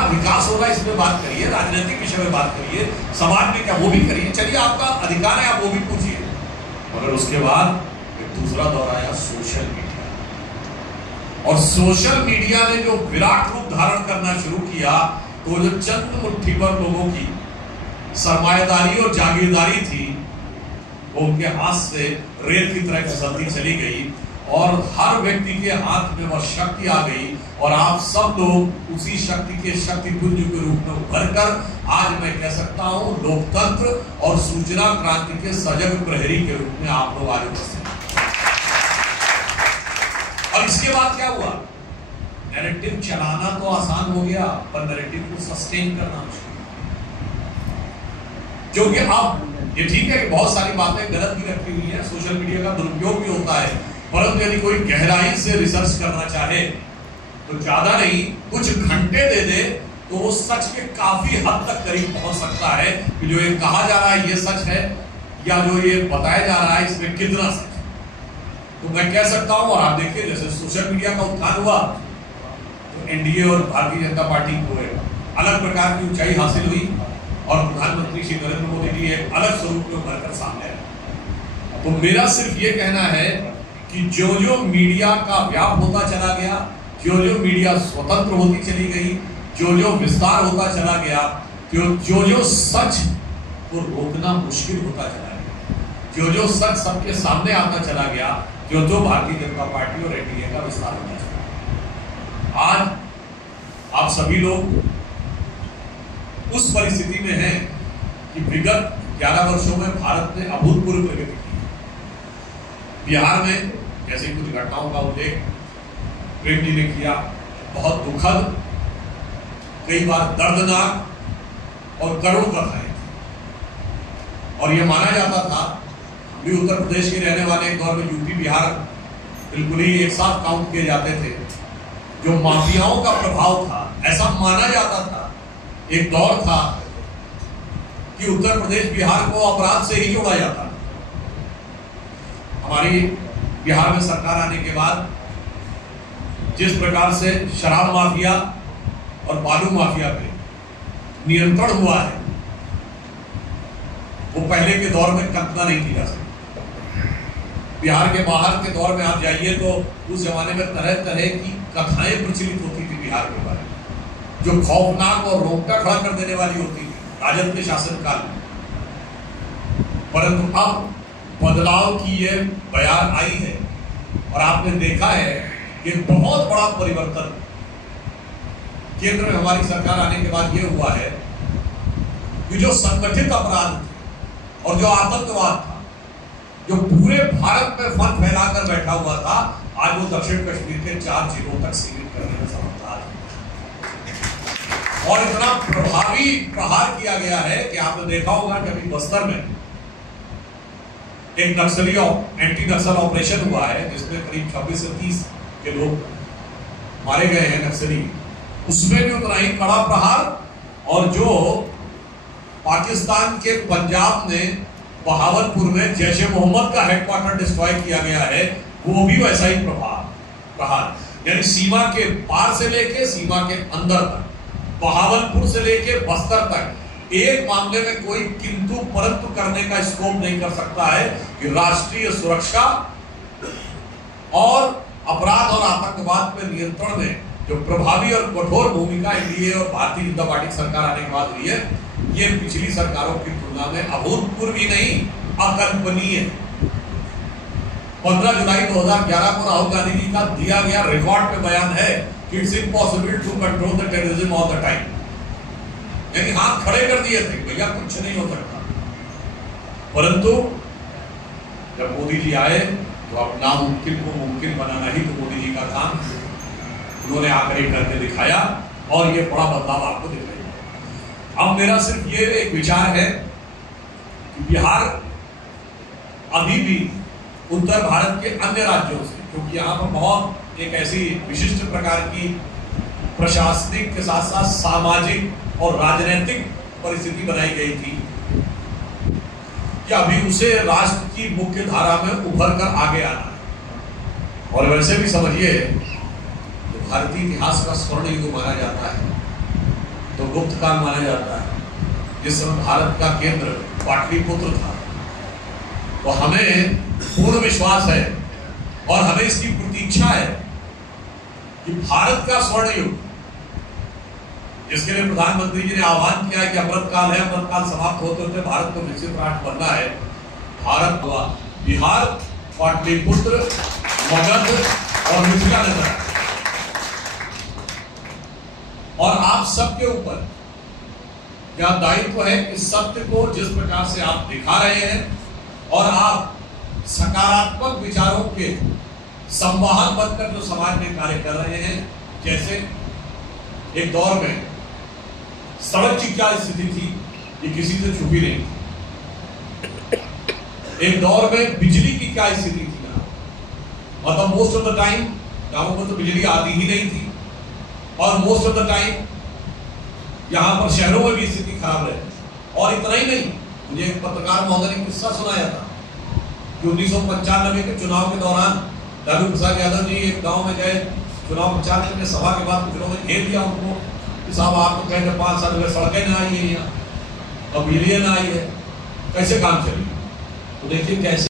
जहां विकास हो रहा है इसमें बात करिए, राजनीतिक विषय में बात करिए, समाज में क्या वो भी करिए, चलिए आपका अधिकार है, आप वो भी पूछिए। मगर उसके बाद एक दूसरा दौर आया सोशल मीडिया, और सोशल मीडिया ने जो विराट रूप धारण करना शुरू किया, तो जो चंद मुट्ठी भर लोगों की सरमायादारी और जागीरदारी थी वो उनके हाथ से रेत की तरह फिसलती चली गई, और हर व्यक्ति के हाथ में वह शक्ति आ गई, और आप सब लोग उसी शक्ति के शक्तिपुंज के रूप में उभर कर आज मैं कह सकता हूं लोकतंत्र और सूचना क्रांति के सजग प्रहरी के रूप में आप लोग आज उपस्थित हैं। और इसके बाद क्या हुआ? नैरेटिव चलाना तो आसान हो गया, पर नैरेटिव को सस्टेन करना मुश्किल, क्योंकि अब ये ठीक है कि बहुत सारी बातें गलत भी रखी हुई है, सोशल मीडिया का दुरुपयोग भी होता है, परंतु यदि कोई गहराई से रिसर्च करना चाहे तो ज्यादा नहीं, कुछ घंटे दे दे तो वो सच के काफी हद तक करीब पहुंच सकता है कि जो ये कहा जा रहा है ये सच है, या जो ये बताया जा रहा है इसमें कितना सच है। तो मैं कह सकता हूं, और आप देखिए जैसे सोशल मीडिया का उत्थान हुआ तो एनडीए और भारतीय जनता पार्टी को एक अलग प्रकार की ऊंचाई हासिल हुई, और प्रधानमंत्री श्री नरेंद्र मोदी जी एक अलग स्वरूप में उभर कर सामने आए। तो मेरा सिर्फ ये कहना है कि जो जो मीडिया का व्याप होता चला गया, जो जो मीडिया स्वतंत्र होती चली गई, जो जो विस्तार होता चला गया, जो जो सच को रोकना मुश्किल होता चला गया, जो जो सच सबके सामने आता चला गया, जो जो भारतीय जनता पार्टी और एनडीए का विस्तार होता चला गया। आज आप सभी लोग उस परिस्थिति में है कि विगत 11 वर्षों में भारत ने अभूतपूर्व प्रगति की। बिहार में जैसे कुछ घटनाओं का उल्लेख प्रेम जी ने किया, बहुत दुखद, कई बार दर्दनाक और करुण कथाएं थी, और यह माना जाता था, भी उत्तर प्रदेश के रहने वाले एक दौर में यूपी बिहार बिल्कुल ही एक साथ काउंट किए जाते थे, जो माफियाओं का प्रभाव था, ऐसा माना जाता था, एक दौर था कि उत्तर प्रदेश बिहार को अपराध से ही जोड़ा जाता। हमारी बिहार में सरकार आने के बाद जिस प्रकार से शराब माफिया और बालू माफिया पे नियंत्रण हुआ है, वो पहले के दौर में कल्पना नहीं की जा सकती। बिहार के बाहर के दौर में आप जाइए तो उस जमाने में तरह तरह की कथाएं प्रचलित होती थी बिहार के बारे में, जो खौफनाक और रोंगटा खड़ा कर देने वाली होती थी राजद के शासनकाल में। परंतु अब बदलाव की ये बयान आई है, और आपने देखा है कि बहुत बड़ा परिवर्तन केंद्र में हमारी सरकार आने के बाद ये हुआ है कि जो संगठित अपराध और जो आतंकवाद था, जो पूरे भारत में फन फैलाकर बैठा हुआ था, आज वो दक्षिण कश्मीर के 4 जिलों तक सीमित करने में समर्थता है। और इतना प्रभावी प्रहार किया गया है कि आपने देखा होगा कि अभी बस्तर में एक नक्सली एंटी नक्सल ऑपरेशन हुआ है, जिसमें करीब 26 से 30 के लोग मारे गए हैं नक्सली, उसमें भी उतना ही कड़ा प्रहार। और जो पाकिस्तान के पंजाब में बहावलपुर में जैश ए मोहम्मद का हेडक्वार्टर डिस्ट्रॉय किया गया है, वो भी वैसा ही प्रहार, यानी सीमा के पार से लेके सीमा के अंदर तक, बहावलपुर से लेके बस्तर तक, एक मामले में कोई किंतु परंतु करने का स्कोप नहीं कर सकता है कि राष्ट्रीय सुरक्षा और अपराध और आतंकवाद पर नियंत्रण में जो प्रभावी और कठोर भूमिका एनडीए और भारतीय जनता पार्टी की सरकार आने के बाद हुई है, ये पिछली सरकारों की तुलना में अभूतपूर्व ही नहीं, अकल्पनीय है। 15 जुलाई 2011 को राहुल गांधी जी का दिया गया रिकॉर्ड पे बयान है कि it's impossible to control the terrorism all the time, यानी हाथ खड़े कर दिए थे, भैया कुछ नहीं हो सकता। परंतु जब मोदी जी आए तो अब नामुमकिन को मुमकिन बनाना ही तो मोदी जी का काम, उन्होंने आकर ये करके दिखाया, और ये बड़ा बदलाव आपको दिख रहा है। अब मेरा सिर्फ ये एक विचार है कि बिहार अभी भी उत्तर भारत के अन्य राज्यों से, क्योंकि यहाँ पर बहुत एक ऐसी विशिष्ट प्रकार की प्रशासनिक के साथ साथ सामाजिक और राजनीतिक परिस्थिति बनाई गई थी कि अभी उसे राष्ट्र की मुख्य धारा में उभर कर आगे आना है। और वैसे भी समझिए, भारतीय इतिहास का स्वर्ण युग माना जाता है, गुप्त काल माना जाता है, जिस समय भारत का केंद्र पाटलिपुत्र था। तो हमें पूर्ण विश्वास है और हमें इसकी प्रतीक्षा है कि भारत का स्वर्ण युग, जिसके लिए प्रधानमंत्री जी ने आह्वान किया कि अमृत काल है, अमृत काल समाप्त होते होते भारत को विकसित राष्ट्र बनना है। भारत हुआ बिहार, पाटलिपुत्र, मगध और मिथिला नगर, और आप सबके ऊपर क्या दायित्व है कि सत्य को जिस प्रकार से आप दिखा रहे हैं और आप सकारात्मक विचारों के संवाहक बनकर जो समाज में कार्य कर रहे हैं। जैसे एक दौर में सड़क की क्या स्थिति थी ये किसी से छुपी नहीं थी। एक दौर में बिजली की क्या स्थिति थी, मतलब मोस्ट ऑफ द टाइम गांवों में तो बिजली आती ही नहीं थी, और मोस्ट ऑफ द टाइम यहां पर शहरों में भी स्थिति खराब रही। और इतना ही नहीं, मुझे एक पत्रकार महोदय ने किस्सा सुनाया था कि 1995 के चुनाव के दौरान लालू प्रसाद यादव जी एक गांव में गए, चुनाव प्रचार करने, सभा के बाद कुछ लोगों ने घेर दिया उनको कि साहब आपको कहेंगे 5 साल में सड़कें ना आई है, यहाँ अब बिजली ना आई है, कैसे काम चलेगी। तो देखिए कैसे